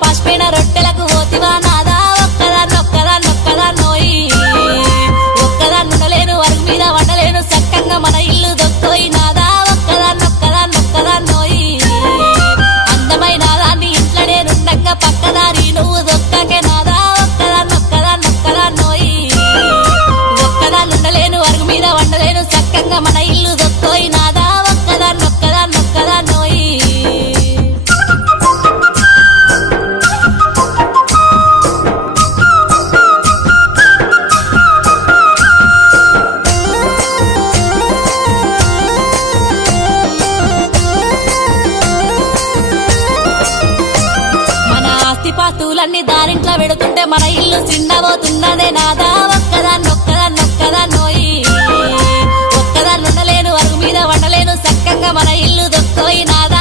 పాసిపోయిన రొట్టెలకు పోతివా నాదా ఒక్కదా నోయి ఒక్కదాన్నుండలేను అరుగు మీద వండలేను చక్కంగా మన ఇల్లు దొక్కోయి నాదా ఒక్కదా నోయి అందమైన దాన్ని ఇంట్లో నేనుండంగా పక్కదారి నువ్వు దొక్కకే నాదా ఒక్కదా నోయి ఒక్కదాన్నుండలేను అరుగు మీద వండలేను చక్కంగా మన ఇల్లు దొక్కోయి నాదా ఒక్కదా నోయి పాస్తులన్నీ దారింట్లో పెడుతుంటే మన ఇల్లు చిన్నబోతున్నదే నాదా